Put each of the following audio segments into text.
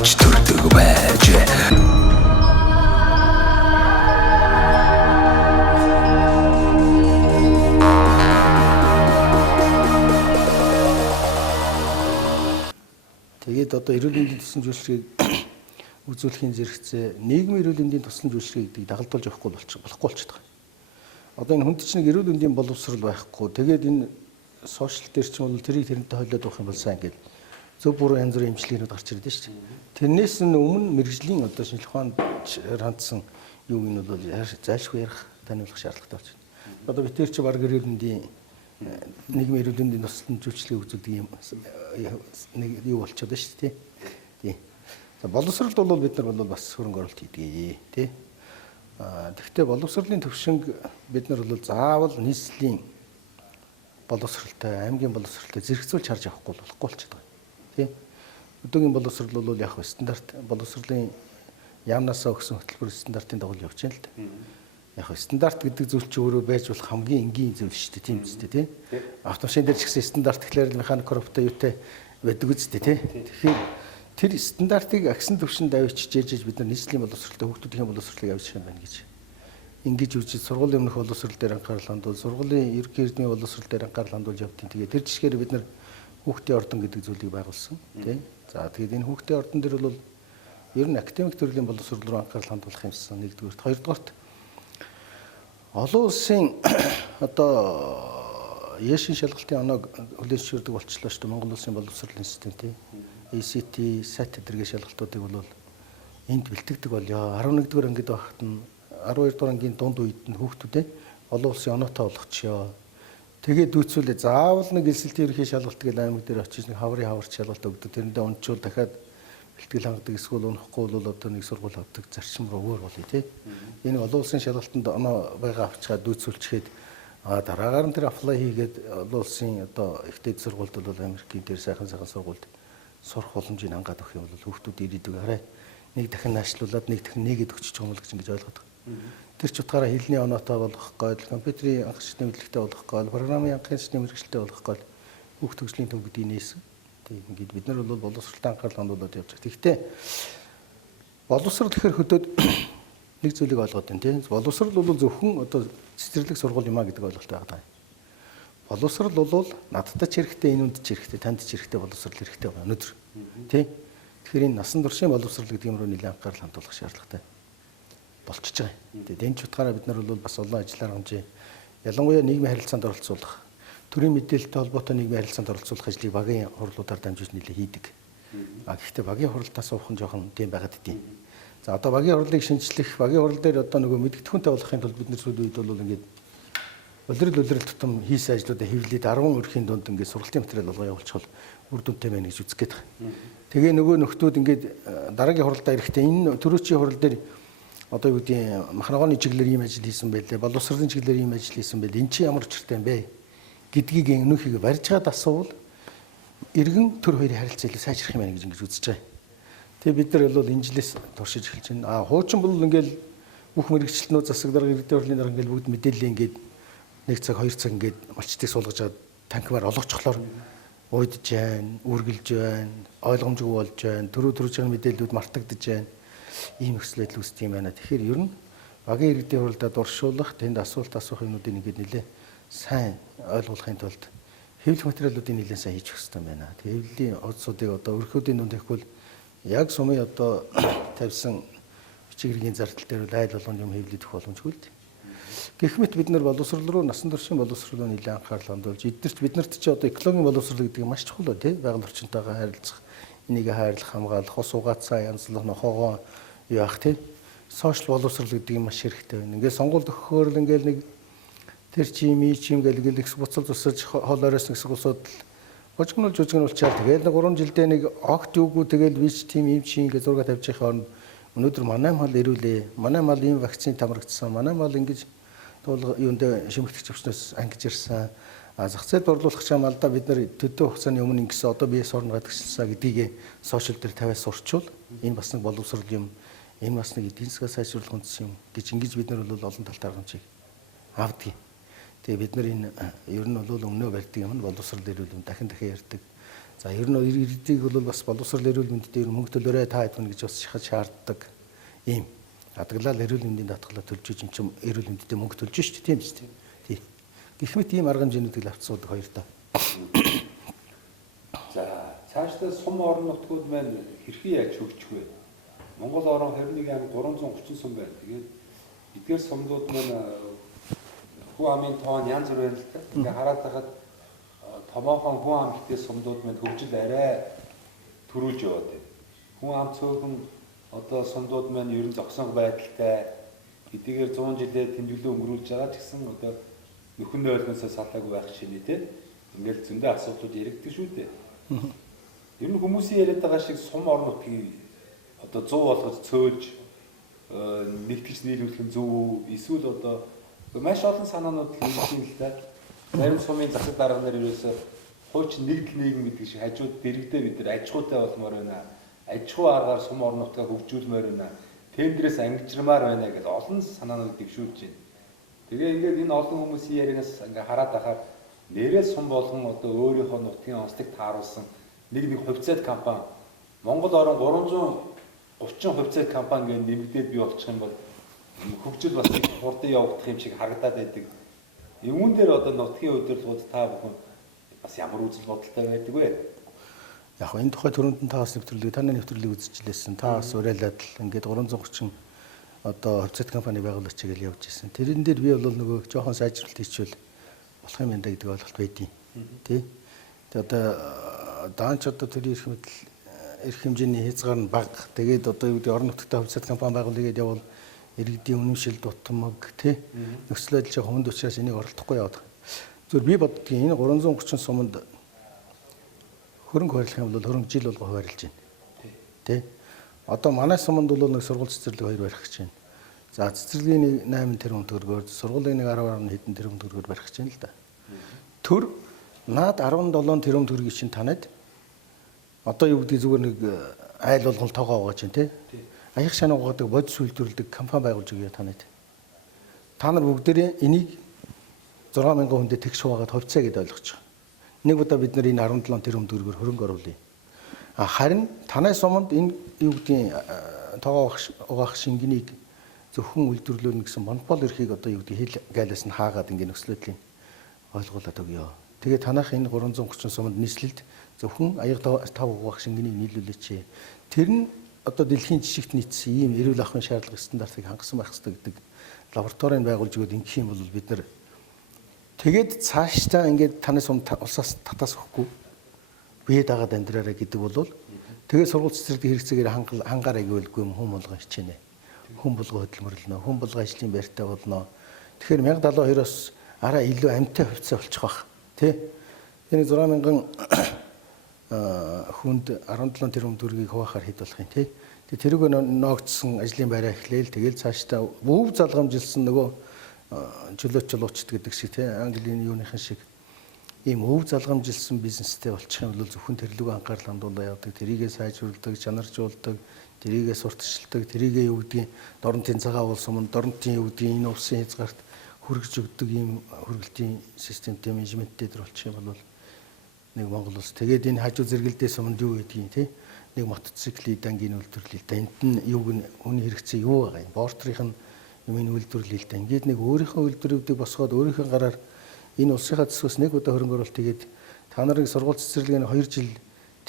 авч төрдөг байж. Тэгээд одоо эрүүл мэндийн туслан зөвшөөрөлийг үзүүлэхийн зэрэгцээ нийгмийн эрүүл мэндийн туслан зөвшөөрөл гэдгийг дагалдуулж явахгүй болчиход байгаа. Одоо энэ хүнд чинь эрүүл мэндийн боловсрол байхгүй. Тэгээд энэ сошиал дээр ч юм бол тэрийг тэрнтэй хойлоод авах юм бол сайн гэдэг зөв буруу янз бүрийн эмчилгээнүүд гарч ирдэ шүү дээ. Тэрнээс нь өмнө мэрэгжлийн одоо шинжилгээ ухаанд хандсан юуг нь бол зайлшгүй ярих таниулах шаардлагатай байна. Одоо бид тэр чи баг эрүүл мэндийн нийгмийн эрүүл мэндийн туслан зөвшөөрлийг үзүүлдэг юм нэг юу болчиход байна шүү дээ. Тийм. Боловсролд бол бид нар бол бас хөрөнгө оруулалт хийдэг тий. Тэгэхдээ боловсролын төвшинг бид нар бол заавал нийслэлийн боловсролтой, аймгийн боловсролтой зэрэгцүүлж харж авахгүй болохгүй болчиход байгаа. Тий. Өдөөгийн боловсрол бол яг стандарт боловсролын яамнасаа өгсөн хөтөлбөр стандартын дагуу явж байна л да. Яг стандарт гэдэг зүйл чинь өөрөө байж болох хамгийн энгийн зүйл шүү дээ, тийм үстэй тий. Автомашин дээр ч гэсэн стандарт гэхлээр механик коробтой юутай байдаг үстэй тий. Тэгэхээр тэр стандартыг агсан төвшөнд авчиж бид нар нийслэлийн боловсролтой хүүхдүүдийн боловсролыг авч байгаа юм байна гэж. Ингэж үжиж сургуулийн өмнөх боловсрол дээр анхаарал хандуул, сургуулийн ерөнхий эрдмийн боловсрол дээр анхаарал хандуулж явдیں۔ Тэгээд тэр жишгээр бид нар хүүхдийн ордон гэдэг зүйлийг байгуулсан тий. За тэгээд энэ хүүхдийн ордон дээр бол ер нь академик төрлийн боловсрол руу анхаарал хандуулах юмсан нэгдүгээрт, хоёрдугаарт олон улсын одоо яшин шалгалтын оног хүлээн зөвшөөрдөг болчихлоо шүү дээ. Монгол улсын боловсролын систем тий. ACT, SAT зэрэг шалгалтуудыг бол энд бэлтгэдэг болёо. 11-р ангид багт нь 12-р ангийн дунд үед нь хүүхдүүдээ олон улсын оноотой болгочихё. Тэгээд дүүцүүлээ заавал нэг элсэлтийн ерөнхий шалгалт гэл аймаг дээр очиж нэг хаврын шалгалт өгдөг. Тэрэндээ унчвал дахиад бэлтгэл хангадаг, эсвэл унахгүй бол одоо нэг сургууль авдаг зарчим руу өөр болъё тий. Энэ олон улсын шалгалтанд оноо байгаа авчгаад дүүцүүлчихэд дараагаар нь тэр аплай хийгээд олон улсын одоо ихтэй сургуульд бол Америкийн дээр сайхан сургуульд сурах боломжийг хангаад өгөх юм бол хүүхдүүд ирээдүг арай нэг дахин наашлуулад нэг дахин нэгэд өгч байгаа юм л гэж ингэж ойлгоод байгаа. Тэр ч утгаараа хэлний оноотой болгох гол, компьютерийн анх шатны мэдлэгтэй болгох гол, программын анхны шатны мэргэжилтэй болгох гол хүүхд төгслийн төв гэдгийг нээсэн. Тийм ингээд бид нар бол боловсролтой анхаарал хандуулаад явж байгаа. Гэхдээ боловсрол гэхэр хөдөөд нэг зүйлийг ойлгоод байна тийм. Боловсрол бол зөвхөн одоо цэцэрлэг сургууль юм а гэдэг ойлголт байгаа. Боловсрол бол надтай ч хэрэгтэй, энэ үнд ч хэрэгтэй, танд ч хэрэгтэй боловсрол хэрэгтэй байна өнөөдөр. Тий? Тэгэхээр энэ насан туршийн боловсрол гэдэг юм руу нэлээд анхаарал хандуулах шаардлагатай болчихж байгаа. Тэгээд энэ ч утгаараа бид нар бол бас олон ажлаар хэмжээ ялангуяа нийгмийн харилцаанд оролцуулах, төрийн мэдээлэлтэй холбоотой нийгмийн харилцаанд оролцуулах ажлыг багийн хурлуудаар дамжуулж нэлээд хийдэг. Гэхдээ багийн хуралдаа суух нь жоохон тийм байгаад идэв. За одоо багийн хурлыг шинжлэх, багийн хурал дээр одоо нөгөө мэдгэдэгхүүнтэй болохын тулд бид нар сүүлийн үед бол ингээд улирал тутам хийсэн ажлуудаа хэвлээд 10 өрхийн дунд ингээд сургалтын материал болгоо явуулчихвал үр дүнтэй байна гэж үзэх гээд байгаа. Тэгээ нөгөө нөхдүүд ингээд дараагийн хуралдаа ирэхдээ энэ төрөөчийн хурал дээр одоо юу гэдгийг махнагооны чиглэлээр ийм ажил хийсэн байлээ, боловсролын чиглэлээр ийм ажил хийсэн байлээ. Энд чинь ямар учиртай юм бэ гэдгийг өнөөхийг барьж гад асуувал эргэн төр хоёрын харилцаа илүү сайжрах юм байна гэж ингэж үзэж байгаа. Тэгээ бид нар бол энэ жилээс туршиж эхэлж байна. Хуучин бол ингээд бүх мэрэгчлэнүүд засаг дарга иргэдийн хурлын дарга ингээд бүгд мэдээлэл ингээд 1 цаг 2 цаг ингээд малчтыг суулгаж аваад танкимаар олгочихлоор уйдж байна, үргэлж байна, ойлгомжгүй болж байна, төрөж байгаа мэдээллүүд мартагдж байна. Ийм нөхцөл байдал үүсдэг юм байна. Тэгэхээр ер нь багийн иргэдийн хурлдад оршуулах, тэнд асуулт асуух юмнуудыг ингээд нэлээ сайн ойлгуулахын тулд хэвлэх материалуудыг нэлээд сайн хийж өгөх хэрэгтэй байна. Тэгээ хэвлэлийн удсуудыг одоо өрхөөдийн дунд ихвэл яг сумын одоо тавьсан бичиг хэргийн зардал дээр айл болгонд юм хэвлэх боломжгүй л дээ. Гэх мэт бид нар боловсрол руу насан туршийн боловсрол руу нэлээд анхаарал хандуулж биднэрт ч одоо экологийн боловсрол гэдэг нь маш чухал тий байгаль орчинтойгоо харилцах, энийг хайрлах, хамгаалах, ус угаацаа янзлах, нохоогоо юу ах тий сошиал боловсрол гэдэг нь маш хэрэгтэй байна. Ингээд сонгуульд өгөхөөр л ингээд нэг тэр чим гэл их буцал тусаж хоолоороос нэг улсууд жужигнуулчаал тэгээд нэг 3 жилдээ нэг огт юугүй тэгээд вич тим ийм чинь ингээд зураг тавьж байгаа хооронд өнөөдөр манай мал ирүүлээ, манай мал ийм вакцины тамрагдсан, манай мал ингэж юунд шимэгдэх зөвчнөөс ангиж ирсэн. Зах зээлд орлуулах чам алдаа бид нар төдөө хугацааны өмнө ингэсэн одоо бие сорно гадагшлаа гэдгийг сошиал дээр тавиас сурчвал энэ бас нэг боловсрол юм. Энэ бас нэг эдийн засгаа сайжруулах үндэс юм гэж ингэж бид нар бол олон талтай аргамжийг авдаг. Тэгээ бид нар энэ ер нь бол өмнөө барьдаг юм боловсрол дээр бол дахин ярьдаг. За ер нь иргэдийг бол бас боловсрол эрүүл мэндэд мөнгө төлөөрэй та хэд мөн гэж бас шаарддаг ийм хадгалал эрүүл мэндийн даатгалаа төлж иж юм эрүүл мэндэд мөнгө төлж шүү дээ тийм үст. Тийм. Гэх мэт ийм арга хэмжээнүүдийг авцсууд хоёр та. За цаашдаа сум орон нутгууд маань хэрхэн яаж хөгжих вэ? Монгол орон 21 аймаг 330 сум байна. Тэгээд эдгээр сумдууд маань хүн амын тоон янз бүр байна л та. Ингээ хараад байхад томоохон хүн ам ихтэй сумдууд маань хөгжил арай төрүүлж яваад байна. Хүн ам цөөхөн одоо сумдууд маань ерөн зогсонго байдалтай эдгээр 100 жилээ тэмдэглэл өнгөрүүлж байгаа ч гэсэн одоо нөхөн ойлгоносоо салаагүй байх шинэ тий. Ингээл зөндөө асуудлууд яригддаг шүү дээ. Ер нь хүмүүсийн яриад байгаа шиг сум орон нутгийг одоо 100 болгож цөөлж нэгтгэж нийлүүлэх нь зөв эсвэл одоо маш олон санаанууд хэлсэн л да. Зарим сумын засаг дарга нар ерөөсөө хуучин нэгдэл нийгэм гэдэг шиг хажууд дэрэгдээ бид нар аж ахуйтай болмоор байна. Аж ахуй аргаар сум орон нутгаа хөгжүүлмээр байна. Тендерээс ангижрамаар байна гэж олон санаанууд дэвшүүлж байна. Тэгээ ингээд энэ олон хүмүүсийн ярианаас ингээ хараад байхаар нэрээ сум болгон одоо өөрийнхөө нутгийн онцлог тааруулсан нэг хувьцаат компани Монгол орон 330 хувьцаат компани гэж нэмэгдээд бий болчих юм бол хөгжил бас их хурдан явагдах юм шиг харагдаад байдаг. Юун дээр одоо нутгийн удирдлагууд та бүхэн бас ямар үзэл бодолтой байдаг вэ? Яг энэ тухай төрөнд нь та бас нэвтрүүлгийг таны нэвтрүүлгийг үзчихлээсэн. Та бас уриалаад ингээд 330 одоо хувьцаат компани байгуулах чигээр явж ирсэн. Тэрэн дээр би бол нөгөө жоохон сайжруулалт хийчихвэл болох юм байна гэдэг ойлголт байдیں۔ Тэ. Тэгээ одоо даанч одоо тэр эрх хэмжээний хязгаар нь бага. Тэгээд одоо юу гэдэг орон нутгад хувьцаат компани байгуулъя гэдээ явал иргэдийн үнэмшил дутмаг тий нөхцөл байдал хүнд учраас энийг оролдохгүй яваад. Зөв би боддгийн энэ 330 суманд хөрөнгө хуваарлах юм бол хөрөнгө жил болго хуваарлж байна. Тий. Одоо манай суманд бол нэг сургууль цэцэрлэг 2 барих гэж байна. За цэцэрлэгийн 8 тэрбум төгрөгөөр сургуулийн 10 хэдэн тэрбум төгрөгөөр барих гэж байна л да. Төр наад 17 тэрбум төгрөгийг чинь танад одоо юу гэдэг зүгээр нэг айл болгон тоогоо угааж байна тий. Аяг шанаа угаадаг бодис үйлдвэрлэдэг компани байгуулж өгье танад. Та нар бүгдээрээ энийг 6000 хүндэд тэгш хуваагаад хувьцаа гэдээ ойлгож байгаа. Нэг удаа бид нар энэ 17 тэрбум төгрөгөөр хөрөнгө оруулъя. Харин танай суманд энэ юу гэдгийг тоогоо угаах шингэнийг зөвхөн үйлдвэрлүүлнэ гэсэн монопол эрхийг одоо юу гэдэг хил гайлаас нь хаагаад ингэ нөхцөлөдлийг ойлгуулад өгье. Тэгээ танах энэ 330 суманд нийслэлд зөвхөн аяг тав угаах шингэнийг нийлүүлээч. Тэр нь одоо дэлхийн жишгт нийцсэн ийм эрүүл ахуйн шаардлага стандартыг хангасан байх хэрэгтэй гэдэг лабораторийг байгуулж өгöd ингэх юм бол бид нар тэгээд цаашдаа ингээд таны сум улсаас татаас өгөхгүй бие дагаад амьдраарай гэдэг бол тэгээд сургууль цэцэрлэгийн хэрэгцээгээр хангаарай гэвэлгүй юм хүн болгон хичээнэ. Хүн болгоо хөдөлмөрлөнө, хүн болгоо ажлын байртай болно. Тэгэхээр 1072-оос араа илүү амьтаа хувьцаа болчих واخ. Тэ? Энэ 6000 хүнд 17 тэрбум төгрөгийг хуваахаар хэд болох юм те. Тэгээ тэрүүг ноогдсон ажлын байраа эхлээл тэгэл цаашдаа өв залгамжилсан нөгөө чөлөөчлууч гэдэг шиг те Английн юуныхан шиг ийм өв залгамжилсан бизнестэй болчих юм бол зөвхөн тэрлүүг анхаарал хандуулаа явдаг, тэрийгээ сайжруулдаг, чанаржуулдаг, тэрийгээ сурталчилдаг, тэрийгээ юу гэдгийг дорнотын цагаан уул суманд дорнотын юу гэдгийг энэ улсын хязгаарт хүргэж өгдөг ийм хөргөлтийн системтэй менежменттэй төр болчих юм бол нэг Монгол улс тэгээд энэ хажуу зэрэгэлдээ суманд юу гэдгийг те нэг мотоциклын дангийн үйлдвэрлэлт энд нь юуг нь хүний хэрэгцээ юу байгаа юм бортрийнх нь юмны үйлдвэрлэлт ингээд нэг өөрийнхөө үйлдвэрүүдийг босгоод өөрийнхөө гараар энэ улсынхаа төсвөөс нэг удаа хөрөнгө оруулалт хийгээд та нарыг сургууль цэцэрлэгийн 2 жил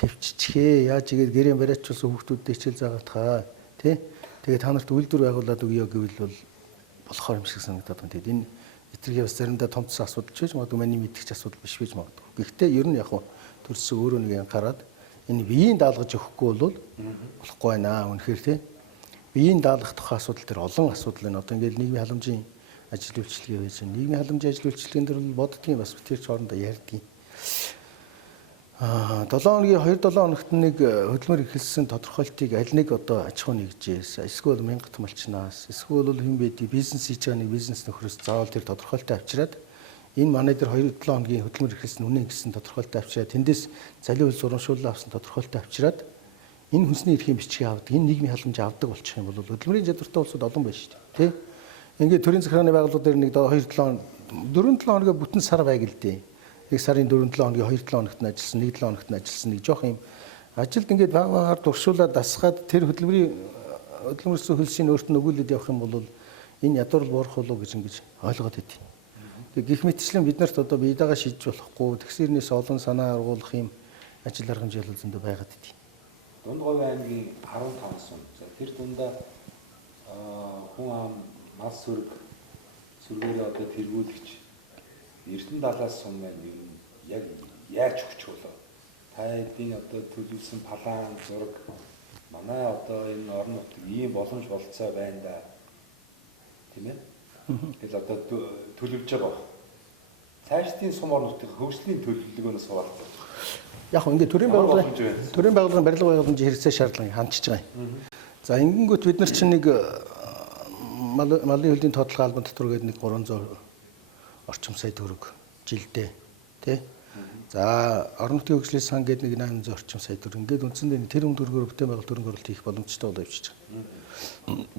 төвччихээ яаж игээд гэрэн бариачулсан хүүхдүүдтэй хичээл заагаатхаа тий тэгээд та нарт үйлдвэр байгуулад өгье гэвэл бол болохоор юм шиг санагдаад байна. Тэгээд энэ этергээ бас заримдаа томцсон асуудал ч гэж магадгүй миний мэдгч асуудал биш байж магадгүй. Гэхдээ ер нь яг хуу төрсөн өөрөө нэг анхаарад энэ биеийн даалгаж өгөхгүй бол болохгүй байна. Үнэхээр тий биеийн даалгах тухай асуудал төр олон асуудал байна. Одоо ингээд нийгмийн халамжийн ажил үйлчилгээ байж байна. Нийгмийн халамжийн ажил үйлчилгээнд дэр бол боддгийн бас тэр ч хоорондоо ярьдгийн. 7 хоногийн 2-7 хоногт нэг хөдөлмөр эхэлсэн тодорхойлтыг аль нэг одоо аж ахуй нэгжээс эсвэл мянга томалчнаас эсвэл бол хэн байдгийг бизнес хийж байгаа нэг бизнес нөхрөөс заавал тэр тодорхойлтоо авчираад энэ манай дээр 2-7 хоногийн хөдөлмөр эхэлсэн үнэн гэсэн тодорхойлтоо авчираад тэндээс залуу хөл сурамшууллаа авсан тодорхойлтоо авчираад энэ хүнсний эрхийн бичгийг авдаг энэ нийгмийн халамж авдаг болчих юм бол хөдөлмөрийн чадвартай улсууд олон байна шүү дээ тий ингээд төрийн захиргааны байгууллага дээр нэг 2-7 4-7 хоногийн бүтэн сар байг л дээ нэг сарын 4-7 хоногийн 2-7 хоногт нь ажилласан, 1-7 хоногт нь ажилласан нэг жоох юм ажилд ингээд багаар дуршуулаад дасгаад тэр хөдөлмөрсөн хөлсийн өөрт нь өгүүлээд явах юм бол энэ ядуурл буурах болов гэж ингэж ойлгоод байдیں۔ Тэг гих мэтчлэн бид нарт одоо биедаага шийдэж болохгүй тэгсэрнээс олон санаа аргуулах юм ажил аргамжил зөндөө байгаад байдیں۔ Дундговь аймгийн 15 сум. За тэр дундаа хүн ам мал сүргээрээ одоо тэргүүлэгч Эрдэнэ-Далаас сум байна. Яг яаж өгч болоо. Та эдийн одоо төлөвлөсөн план зураг манай одоо энэ орон нутгийн ийм боломж болцоо байна да. Тийм ээ. Тэгэл одоо төлөвлөж байгаа. Цаашдын сум орон нутгийн хөгжлийн төлөвлөгөөнөөс суулгах. Яг ингээд төрийн байгууллагын барилга байгууламжийн хэрэгцээ шаардлагыг хандчихж байгаа юм. За ингэнгүүт бид нар чинь нэг малын хөлийн тодорхой албан татвар гэдэг нэг 300 орчим сая төгрөг жилдээ тий. За орон нутгийн хөгжлийн сан гэдэг нэг 800 орчим сая төгрөг. Ингээд үндсэндээ тэр төгрөгөөр бүтээн байгуулалт төрийн оруулалт хийх боломжтой болоо явчихж байгаа.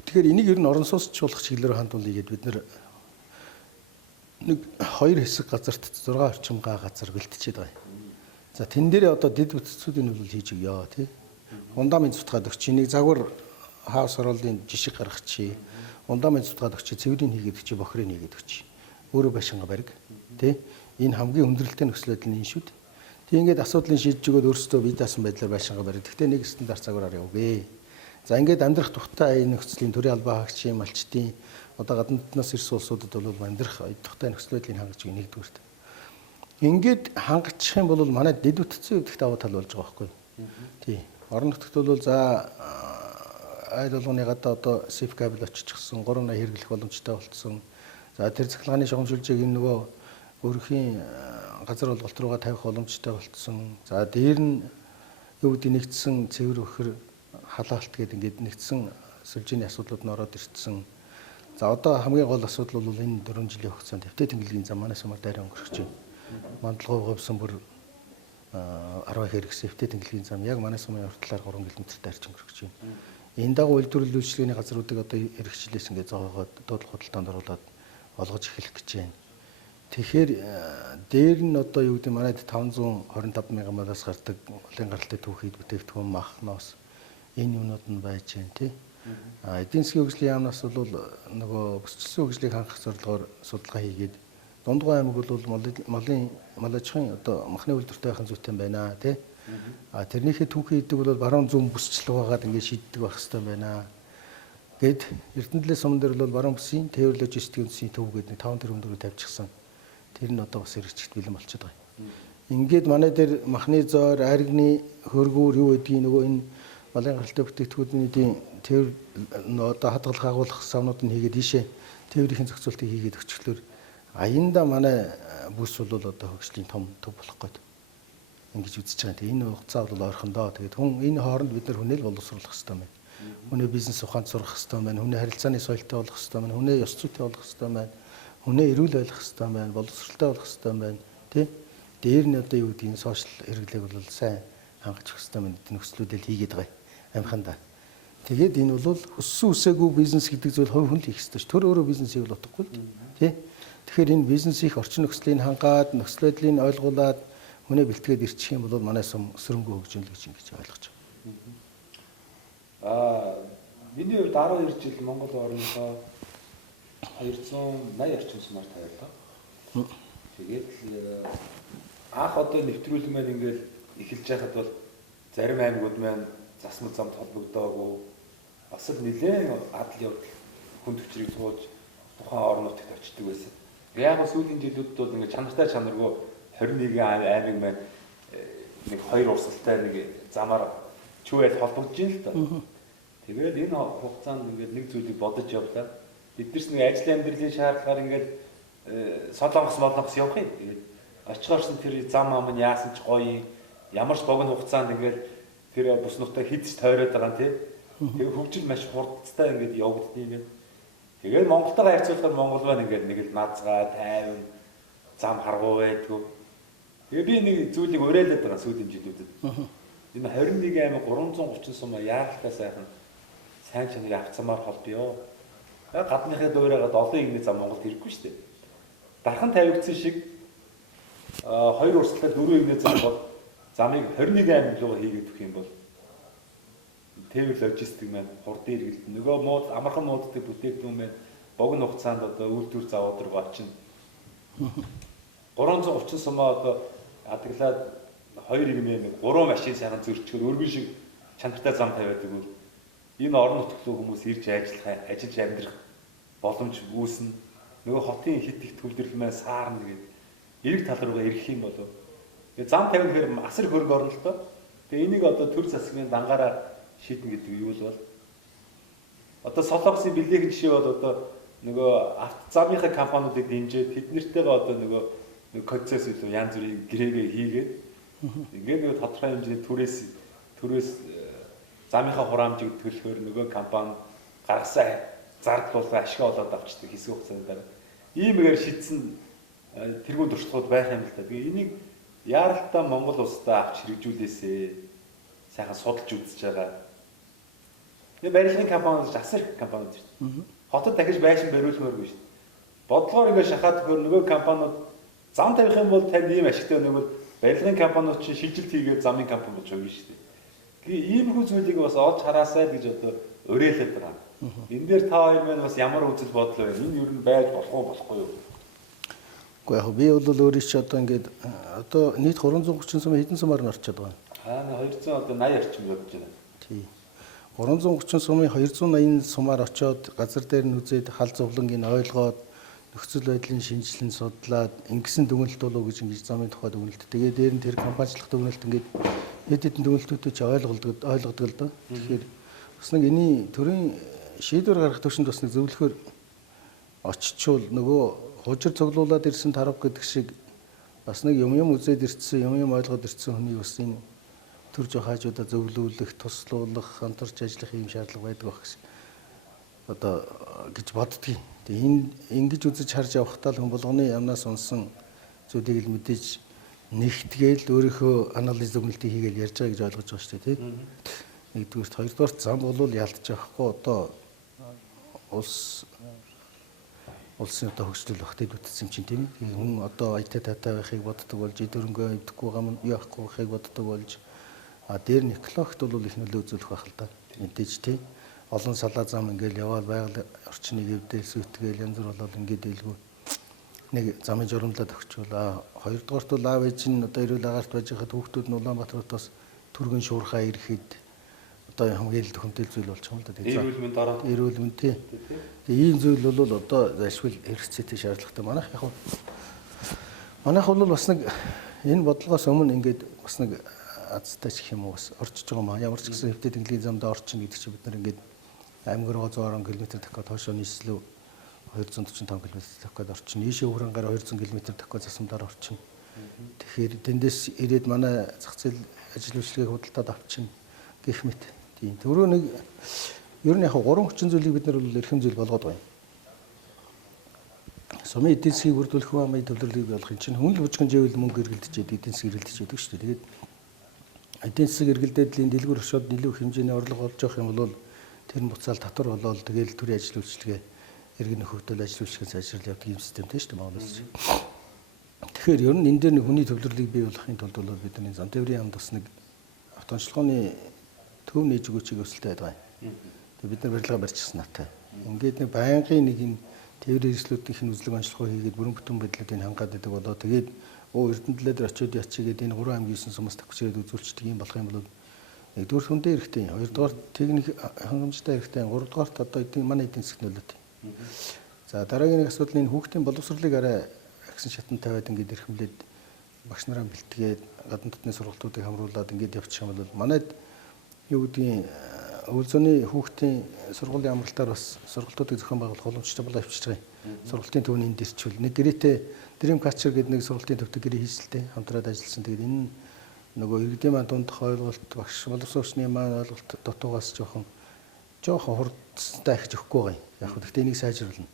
Тэгэхээр энийг ер нь орон сууцчлуулах чиглэлээр хандуулъя гэд бид нар нэг 2 хэсэг газарт 6 орчим га газар бэлтжиж байгаа юм. За тэн дээр одоо дэд бүтцүүдийн бол хийж өгөө тий. Фундамент зүтгаад өгч нэг загвар хаус оролдын жишг гаргах чи. Фундамент зүтгаад өгч цэврийн хийгээд өгч бохрыг хийгээд өгч. Өөрөө байшингаа бариг тий. Энэ хамгийн өндөрлөлттэй нөхцөл байдал нь энэ шүү дээ. Тэг ингээд асуудлыг шийдэж өгөөд өөрсдөө бие даасан байдлаар байшингаа бариг. Гэхдээ нэг стандарт загвараар явъя. За ингээд амьдрах тухтай энэ нөхцөлийн төрийн албан хаагчийн малчдын одоо гадна дотноос ирсэн улсуудад бол амьдрах тухтай нөхцөл байдлыг хангаж өгөх нэгдүгээрт. Ингээд хангачих юм бол манай дэд бүтцийн үүдэх даваа тал болж байгаа байхгүй. Тий. Орон нутгад бол за айл болгоны гадаа одоо сиф кабель очижчихсан, 380 хэрэглэх боломжтой болсон. За тэр цахилгааны шугамшилжийг энэ нөгөө өөрхийн газар болголт руугаа тавих боломжтой болсон. За дээр нь юу гэдэг нэгдсэн цэвэр өхөр халаалт гэдэг ингээд нэгдсэн сүлжээний асуудлууд нь ороод ирсэн. За одоо хамгийн гол асуудал бол энэ 4 жилийн хугацаанд хэвтэ тэмдэглэлийн зам манай сумаар дайран өнгөрч байна. Мандалгой говьсон бүр 10 хэрэгс хэвтэ тэмдэглэлийн зам яг манай сумын уртлаар 3 км дайрч өнгөрч байна. Энэ дагуу үйлдвэрлэл үйлчлэгээний газруудыг одоо эрхчлээс ингээд зоогоод дуудлага худалдаанд оруулаад олгож эхлэх гэж байна. Тэгэхээр дээр нь одоо юу гэдэг манайд 525 мянган малаас гардаг улсын гаралтай түүхийд бүтээгдэхүүн мах ноос энэ юмнууд нь байж байна тий. Эдийн засгийн хөгжлийн яамнаас бол нөгөө бүсчилсэн хөгжлийг хангах зорилгоор судалгаа хийгээд Дундгой аймаг бол мал аж ахуйн одоо махны үйлдвэртэй байхын зүйтэй байна тий. Тэрнийхээ түүхий хийдэг бол баруун зүүн бүсчлэг байгаад ингээд шийддэг байх хэрэгтэй байна. Гэд Эрдэнэтлээ суман дээр бол баруун бүсийн тээвэр логистикийн үндэсний төв гэдэг 5 тэрбум төгрөг тавьчихсан. Тэр нь одоо бас хэрэгжихт бэлэн болчиход байгаа юм. Ингээд манай дээр махны зоор, аригны хөргүүр юу гэдгийг нөгөө энэ малын гаралтай бүтээгдэхүүнүүдийн тээвэр одоо хадгалах агуулах самнууд нь хийгээд ийшээ тээврийн зохицуултыг хийгээд өчглөөр аянда манай бүс бол одоо хөгжлийн том төв болох гээд ингэж үзэж байгаа. Тэгээ энэ хугацаа бол ойрхондоо. Тэгээд хүн энэ хооронд бид нар хүнээ л боловсруулах хэрэгтэй байна. Хүнээ бизнес ухаанд сурах хэрэгтэй байна. Хүнээ харилцааны соёлтой болох хэрэгтэй байна. Хүнээ ёс зүйтэй болох хэрэгтэй байна. Хүнээ эрүүл байх хэрэгтэй байна. Боловсралтай болох хэрэгтэй байна. Тэ? Дээр нь одоо юу гэдгийг сошиал хэрэглээг бол сайн хангаж өгөх хэрэгтэй байна. Нөхцлүүдэл хийгээд байгаа амхандаа. Тэгээд энэ бол өссөн үсээгүй бизнес гэдэг зүйл хувь хүн л хийх хэрэгтэй ш. Тэр өөрөө бизнесийг л утгагүй л тий. Тэгэхээр энэ бизнесийн орчин нөхцөлийг хангаад, нөхцөл байдлыг ойлгуулад хүнээ бэлтгээд ирчих юм бол манай сум өсрөнгөө хөгжинэ гэж ингэж ойлгож байгаа. Миний хувьд 12 жил Монгол орносоо 280 орчим сумаар таярлаа. Тэгээд анх одоо нэвтрүүлэг маань ингээд эхэлж байхад бол зарим аймагуд маань засмал замд холбогдоогүй бас л нэлээд адал явдал хүн төвчрийг сууж тухайн орон нутагт очдөг байсан. Яг сүүлийн жилүүдэд бол ингээд чанартай чанаргүй 21 аймаг маань нэг 2 урсгалтай нэг замаар чүйл холбогдож байна л доо. Тэгээд энэ хугацаанд ингээд нэг зүйлийг бодож явлаа. Эдгэрс нэг ажил амьдралын шаардлагаар ингээд солонгос явах юм. Тэгээд очихоорсон тэр зам ам нь яасан ч гоё ямар ч богино хугацаанд ингээд тэр бус нутаг хидж тойроод байгаа юм тий. Тэгээд хөгжил маш хурдтай ингээд явагддаг юм байна. Тэгээд Монголтойгоо харьцуулахад Монгол маань ингээд нэг л нацгаа тайван зам харгуу байдгүй. Тэгээд би нэг зүйлийг уриалаад байгаа сүүлийн жилүүдэд. Энэ 21 аймаг 330 сум яаралтай сайхан сайн чанарын авцамаар холбё. Гадныхаа дуурайгаад олон игний зам Монголд ирэхгүй шүү дээ. Дархан тавигдсан шиг 2 урсгалаар 4 игнээ зам бол замыг 21 аймаг руу хийгээд өгөх юм бол тэвэр логистик маань хурдан эргэлт нөгөө мууд амархан мууддаг бүтээгдэхүүн маань богино хугацаанд одоо үйлдвэр завод руу очино. 330 сумаа одоо адаглаад 2 игнээ 3 машин сайхан зөрчгөл өргөн шиг чанартай зам тавиад өгвөл энэ орон нутгийн хүмүүс ирж ажиллаж амьдрах боломж үүснэ. Нөгөө хотын хит их төлөвлөл маань саарна гэдэг эрэг тал руугаа ирэх юм болов. Тэгээ зам тавихаар асар хөрөнгө орно л доо. Тэгээ энийг одоо төр засгийн дангаараа шийднэ гэдэг юу л бол. Одоо Солонгосын бэлгийн жишээ бол одоо нөгөө автозамынхаа компаниудыг дэмжиж тэднэртэйгээ одоо нөгөө процесс илүү янз бүрийн гэрээгээ хийгээд ингээд нөгөө тодорхой хэмжээний төрөөс замынхаа хураамжийг төлөхөөр нөгөө компани гаргасан зардлуулга ашиг олоод авчдаг хэсэг хугацааны дараа иймээр шийдсэн тэргуун туршлагууд байх юм л та. Тэгээ энийг яаралтай Монгол улстай авч хэрэгжүүлээсээ сайхан судалж үзэж байгаа. Тэгээ барилгын компаниуд асар их компаниуд шүү дээ. Хотод дахиж байшин бариулмааргүй шүү дээ. Бодлогоор ингээд шахаад өгөхөр нөгөө компаниуд зам тавих юм бол танд ийм ашигтай нэг бол барилгын компаниуд чинь шилжилт хийгээд замын компани болж байгаа шүү дээ. Тэгээ иймэрхүү зүйлийг бас олж хараасай гэж одоо уриалаад байгаа. Энэ дээр та хоёр маань бас ямар үзэл бодол байна? Энэ юу нь байж болох уу болохгүй юу? Гэхдээ яг би бол өөрөө ч одоо ингээд одоо нийт 330 сум хэдэн сумаар нь орчод байгаа. Аа 200 одоо 80 орчим явж байна. Тий. 330 сумын 280 сумаар очоод газар дээр нь үзээд хал зовлонгийн ойлгоод нөхцөл байдлын шинжилэн судлаад ингэсэн дүгнэлт болов гэж ингэж замын тухай дүгнэлт. Тэгээд дээр нь тэр компанчлах дүгнэлт ингээд хэд хэдэн дүгнэлтүүдтэй ч ойлгодог л доо. Тэгэхээр бас нэг энэний төрийн шийдвэр гаргах төвшөнд бас нэг зөвлөхөр очичвол нөгөө хужир цуглуулад ирсэн тарав гэдэг шиг бас нэг юм үзээд ирсэн, юм ойлгоод ирсэн хүний бас энэ төр жоо хаажуудаа зөвлүүлэх, туслуулах, хамтарч ажиллах юм шаардлага байдаг байх гэсэн. Одоо гэж боддгийг. Тэгээ энэ ингэж үзэж харж явахдаа л хүн болгоны амнаас унсан зүйлийг л мэдээж нэгтгээл өөрийнхөө анализ зөвнөлтийг хийгээл ярьж байгаа гэж ойлгож байгаа шүү дээ, тийм. Нэгдүгээрт, хоёрдугаарт зам болвол ялдаж байхгүй одоо улсын одоо хөгжлөл багтыг бүтсэн юм чинь тийм ээ. Хүн одоо аятай татай байхыг боддог болж, дөрөнгөө өвдөхгүй гам яахгүй байхыг боддог болж дээр нь экологт бол их нөлөө үзүүлэх байх л да. Мэдээж тийм. Олон салаа зам ингээл яваад байгаль орчныг эвдээл сүйтгэл янз бүр болол ингээд дэлгүү нэг замын журамлаад өгчвөл хоёрдугаарт бол аав ээж нь одоо эрүүл агаарт байж хахад хүүхдүүд нь Улаанбаатарт бас түргэн шуурхаа ирэхэд одоо хамгийн л төхөмтэй зүйл болж байгаа юм л да. Эрүүл мэнд ороод эрүүл мэнд тий. Тэгээ ийм зүйл бол одоо зайлшгүй хэрэгцээтэй шаардлагатай. Манайх бол бас нэг энэ бодлогоос өмнө ингээд бас нэг азтай ч гэх юм уу бас орчиж байгаа маа. Ямар ч гэсэн хэвтэ тэнглэгийн замд орчин гэдэг чинь бид нар ингээд аймагроо 110 км дахиад хоошоо нийслэв 245 км дахиад орчин. Ийшээ хөрөнгөөр 200 км дахиад засамдаар орчин. Тэгэхээр тэндээс ирээд манай зах зээл ажил үйлчлэгийг худалдаад авчин гэх мэт. Тийм. Төрөө нэг ер нь яг 3 зүйлийг бид нар бол эрхэм зүйл болгоод байгаа юм. Сумын эдийн засгийг бүрдүүлэх хамын төвлөрлийг болгох чинь хүн л бүжгэн живэл мөнгө эргэлдэж эдийн засгийг эргэлдэж байдаг шүү дээ. Тэгээд эдийн засаг эргэлдээдлийн дэлгүүр өшөөд илүү их хэмжээний орлого олж авах юм бол тэр нь буцаал татвар болоод тэгэл төрийн ажил үйлчлэгээ иргэн нөхөдөл ажил үйлчлэгээ сайжрал явдаг юм системтэй шүү дээ Монголс. Тэгэхээр ер нь энэ дээр нэг хүний төвлөрлийг бий болгохын тулд бол бидний зам тээврийн яамд бас нэг автомчлогооны төв нээж өгөөч өсөлттэй байдаг. Тэгээд бид нар барилга барьчихсан натай. Ингээд нэг байнгын нэг энэ тээврийн хэрэгслүүдийн үзлэг онцлогоо хийгээд бүрэн бүтэн байдлуудыг хангаад байдаг болоо тэгээд Эрдэнэтлээ дээр очиод ячигээд энэ 3 аймгийн 9 сумаас тагчрээд үзүүлчихдэг юм болох юм бол нэгдүгээр хүндээ хэрэгтэй, хоёрдугаар техник хангамжтай хэрэгтэй, гуравдугаарт одоо манай эдийн засгийн нөлөөтэй. За дараагийн нэг асуудал энэ хүүхдийн боловсролыг арай агсан шатанд тавиад ингээд эрхэмлээд багш нараа бэлтгээд гадна дотны сургалтуудыг хамруулад ингээд явчих юм бол манайд юу гэдгийг өвөл зөний хүүхдийн сургуулийн амралтаар бас сургалтуудыг зохион байгуулах боломжтой болоо авчиж байгаа юм. Сургалтын төвний энд ирчвэл нэг гэрээтэй Dream Catcher гэдэг нэг сургалтын төвтэй гэрээ хийсэлтэй хамтраад ажилласан. Тэгээд энэ нөгөө иргэдийн маань дундх ойлголт багш боловсруучны маань ойлголт дотоогоос жоохон хурдтай их өгөхгүй байгаа юм. Яг хөө гэхдээ энийг сайжруулна.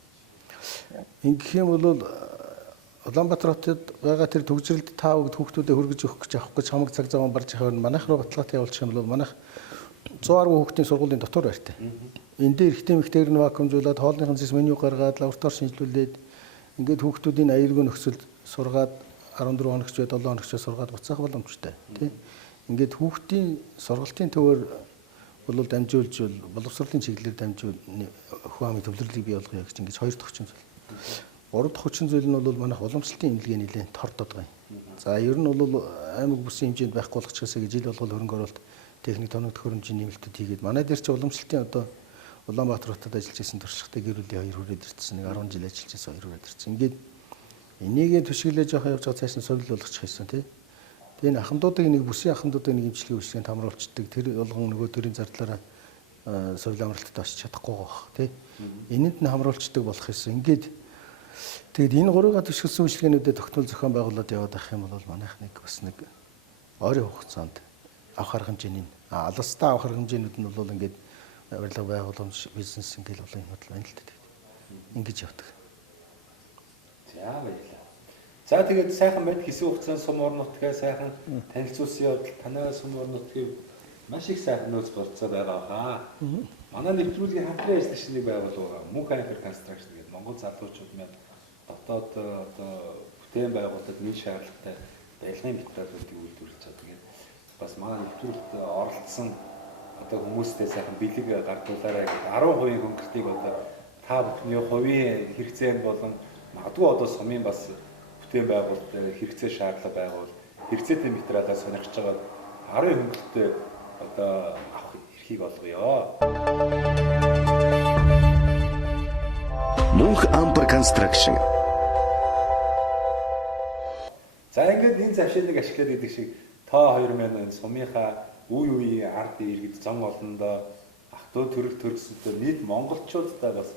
Ингэх юм бол Улаанбаатар хотод байгаа тэр төгжрэлд таав гэд хүүхдүүдэд хөргөж өгөх гэж авах гэж хамаг цаг зав барж явах нь манайх руу баталгаатай явуулчих юм бол манайх 110 хүүхдийн сургуулийн дотор байртай. Энд дээр ихтэй мэгтэйг нь вакуумжуулаад хоолныхын зэс меню гаргаад лаборатори шинжилүүлээд ингээд хүүхдүүдийн аюулгүй нөхцөлд сургаад 14 хоногч бай 7 хоногч сургаад буцаах боломжтой тий. Ингээд хүүхдийн сургалтын төвөөр бол дамжуулж боловсролын чиглэлээр дамжуул хүү амын төвлөрлийг бий болгоё гэж ингэж хоёр дахь хүчин зүйл. Гурав дахь хүчин зүйл нь бол манайх уламжлалтын имлэгээ нэлээд тордод байгаа юм. За ер нь бол аймаг бүсийн хэмжээнд байхгүй болгочихсоо гэж жил болгол хөрөнгө оруулалт техник тоног төхөөрөмжийн нэмэлтүүд хийгээд манай дээр чи уламжлалтын одоо Улаанбаатар хотод ажиллаж исэн туршлагатай гэр бүлийн хоёр хүрээд ирсэн. Нэг 10 жил ажиллаж исэн хоёр хүрээд ирсэн. Ингээд энийгээ төшөглөж явах явж байгаа цааш нь совил болгочих байсан тий. Тэгээ энэ ахмадуудыг нэг бүсийн ахмадуудыг нэг имчилгээ үйлчлэгэнд хамруулцдаг тэр болгон нөгөө төрийн зардлаараа совил амралтад очиж чадахгүй байх тий. Энэнд нь хамруулцдаг болох юмсан. Ингээд тэгэд энэ гурвыгаа төшөглсөн үйлчлэгээнүүдэд тогтмол зохион байгуулалт яваад авах юм бол манайх нэг бас нэг ойрын хугацаанд авах арга хэмжээний алстаа авах арга хэмжээнүүд нь бол ингээд барилга байгууламж бизнес ингээл олон юмуд л байна л дээ. Ингэж явдаг. За баярлалаа. За тэгээд сайхан байд хэсэг хугацаанд сум орон нутгаа сайхан танилцуулсан явдал танай сум орон нутгийг маш их сайхан нөөц болцоо байгаа хаа. Манай нэвтрүүлгийн хамтран ажиллагч нэг байгууллага Мөнх Ампер Construction гэдэг Монгол залуучууд маань дотоод одоо бүтээн байгуулалтад нэг шаардлагатай барилгын материалуудыг үйлдвэрлэж байгаа. Тэгээд бас манай нэвтрүүлэгт оролцсон одоо хүмүүстэй сайхан бэлэг гардуулаарай гэдэг 10% конкретыг одоо та бүхний хувийн хэрэгцээнд болон магадгүй одоо сумын бас бүтээн байгуулалт хэрэгцээ шаардлага байгуул хэрэгцээтэй материалаа сонирхож байгаа 10% хөнгөлөлтөй одоо авах эрхийг олгоё. Мөнх Ампер Construction. За ингээд энэ завшааныг ашиглаад гэдэг шиг та хоёр маань энэ сумынхаа үе үеийн ард иргэд зам олондоо ах トゥ төрөл төрөсөнтэй нийт монголчуудтай бас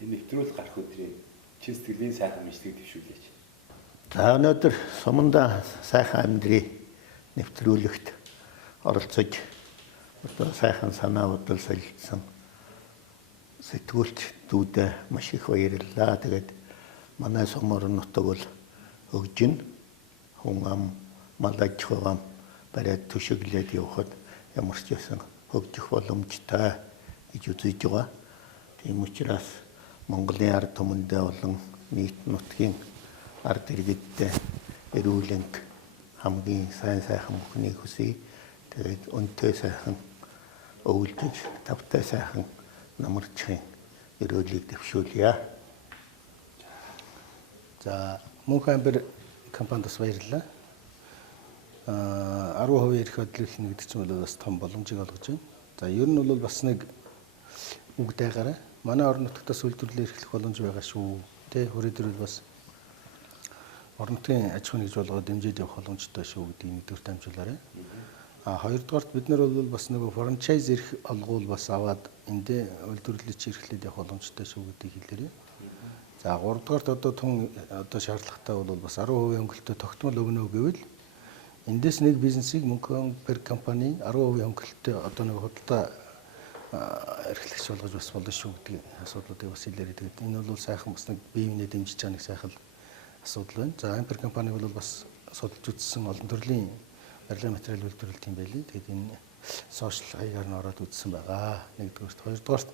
энэ нэвтрүүлэг гарах өдрийн чин сэтгэлийн сайхан мэдлэгийг дэвшүүлээч. За өнөөдөр суманда сайхан амьдрий нэвтрүүлэгт оролцож одоо сайхан санаа бодол солилцсон сэтгүүлчдүүдэд маш их баярлалаа. Тэгээд манай сум орон нутаг бол хөгжин хүн ам мал аж ахуйн бариад төшөглөөд явахад ямар ч байсан хөгжих боломжтой гэж үзэж байгаа. Тийм учраас Монголын ард түмэндээ болон нийт нутгийн ард иргэдтэй эрүүлэнг хамгийн сайн сайхан бүхнийг хүсье. Тэгээд өнтэй сайхан өвлдөж тавтай сайхан намарчхын эрүүлийг дэвшүүлье. За Мөнх Ампер компанид бас баярлалаа. 10% эрх хөдлөлт гэдэг чинь бол бас том боломжийг олгож байна. За ер нь бол бас нэг үг дайгаараа манай орон нутгаас үйлдвэрлэлээр эрхлэх боломж байгаа шүү. Тэ хүрээдэр бас орон нутгийн аж ахуйн нэгж болгоод дэмжиж явах боломжтой шүү гэдгийг нэгдүгээр дамжуулаарай. Хоёрдугаарт бид нар бол бас нөгөө франчайз эрх олгуул бас аваад эндээ үйлдвэрлэлч эрхлээд явах боломжтой шүү гэдгийг хэлээрэй. За гуравдугаарт одоо тун одоо шаардлагатай бол бас 10% хөнгөлөлтөд тогтмол өгнө гэвэл эндээс нэг бизнесийг Мөнх Ампер компани 10% хөнгөлөлтөд одоо нэг худалдаа эрхлэгч болгож бас болно шүү гэдэг асуудлуудыг бас хэлээрэй. Тэгээд энэ бол сайхан бас нэг бие биенээ дэмжиж байгаа нэг сайхан асуудал байна. За Ампер компаниг бол бас судалж үзсэн олон төрлийн барилгын материал үйлдвэрлэлт юм байлээ. Тэгээд энэ сошиал хаягаар нь ороод үзсэн байгаа. Нэгдүгээрт, хоёрдугаарт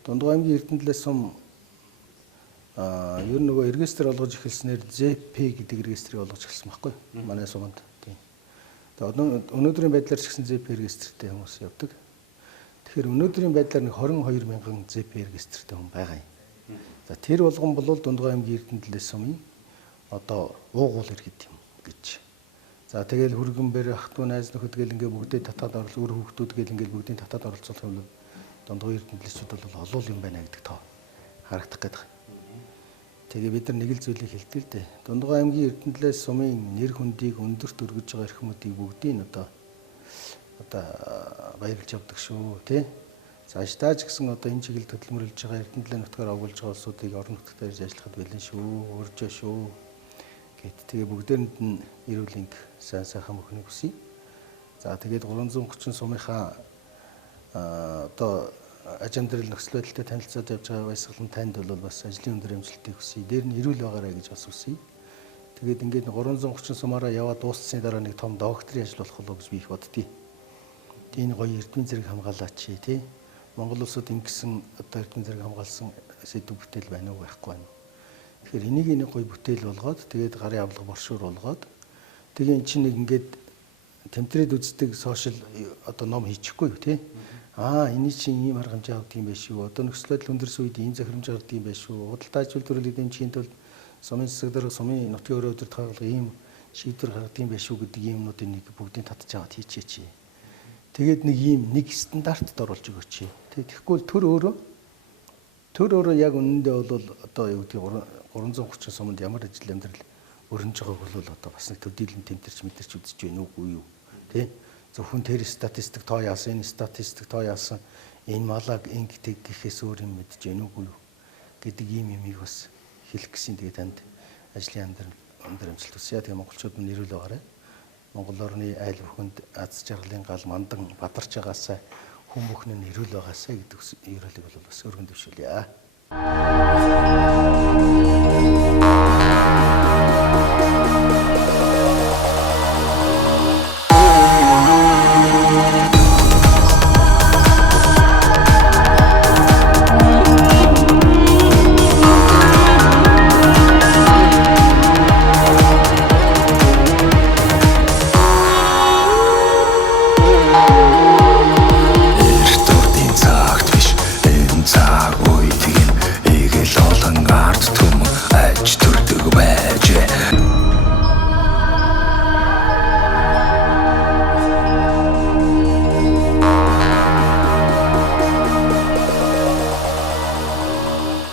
Дундгой аймгийн Эрдэнэтлээс сум ер нь нөгөө регистр олгож эхэлснээр ЗП гэдэг регистрийг олгож эхэлсэн байхгүй манай суманд. Тийм. Тэгээд өнөөдрийн байдлаар ч гэсэн ЗП регистртэй хүмүүс явдаг. Тэгэхээр өнөөдрийн байдлаар нэг 22 мянган ЗП регистртэй хүн байгаа юм. За тэр болгон бол Дундгой аймгийн Эрдэнэтлээс сумын одоо уугуул иргэд юм гэж. За тэгэл хүргэн бэр ах トゥ найз нөхөд гэл ингээ бүгдээ татаад орол өөр хүүхдүүд гэл ингээ бүгдийн татаад оролцуулах юм бол Дундгой Эрдэнэтлэсчүүд бол олол юм байна гэдэг тоо харагдах гэдэг. Тэгээ бид нар нэг л зүйлийг хэлдэг л дээ. Дундгой аймгийн Эрдэнэтлээс сумын нэр хүндийг өндөрт өргөж байгаа эрхмүүдийг бүгдийг одоо баярлж явдаг шүү, тий. Цаашдаа ч гэсэн одоо энэ чиглэл хөдөлмөрлөж байгаа Эрдэнэтлийн нутгаар оруулж байгаа улсуудыг орон нутгад ирж ажиллахад бэлэн шүү, урьжээ шүү. Гэт тэгээ бүгдээрэнд нь эрүүлэнг сайн сайхан мөхнийг хүсье. За тэгээд 330 сумынхаа одоо аж амьдрал нөхцөл байдалтай танилцаад явж байгаа баясгалан танд бол бас ажлын өндөр амжилтыг хүсье. Дээр нь эрүүл байгаарай гэж бас хүсье. Тэгээд ингээд 330 сумаараа яваад дууссны дараа нэг том докторийн ажил болох болов гэж би их боддгийг. Энэ гоё эрдмийн зэрэг хамгаалаач тий. Монгол улсад ингэсэн одоо эрдмийн зэрэг хамгаалсан сэдв бүтээл байна уу байхгүй байна. Тэгэхээр энийг нэг гоё бүтээл болгоод тэгээд гарын авлага боршуур болгоод тэгээ эн чинь нэг ингээд тэмдрээд үздэг сошиал одоо ном хийчихгүй юу тий. Энэ чинь ийм арга хэмжээ авдаг юм байна шүү. Одоо нөхцөл байдал хүндэрс үед ийм захирамж гардаг юм байна шүү. Худалдаа аж үйлдвэрлэлийг дэмжихийн тулд сумын засаг дарга сумын нутгийн өрөө өдөр таагалга ийм шийдвэр гаргадаг юм байна шүү гэдэг иймнуудын нэг бүгдийг татж аваад хийчихээ. Тэгээд нэг ийм нэг стандартд оруулж өгөөч. Тэгэхгүй бол төр өөрөө яг үнэндээ бол одоо юу гэдгийг 330 суманд ямар ажил амьдрал өрнөж байгааг бол одоо бас нэг төдийлөн тэмтэрч мэдэрч үзэж байна уугүй юу тий. Зөвхөн тэр статистик тоо яасан, энэ статистик тоо яасан, энэ малаг ингэдэг гэхээс өөр юм мэдэж байна уугүй юу гэдэг ийм юмыг бас хэлэх гэсэн. Тэгээд танд ажлын амжилт хүсье. Тэгээ монголчууд минь нэрүүл байгаарай. Монгол орны айл бүхэнд аз жаргалын гал мандан бадарч байгаасаа хүн бүхэн нь нэрүүл байгаасаа гэдэг ерөөлийг бол бас өргөн дэвшүүлье.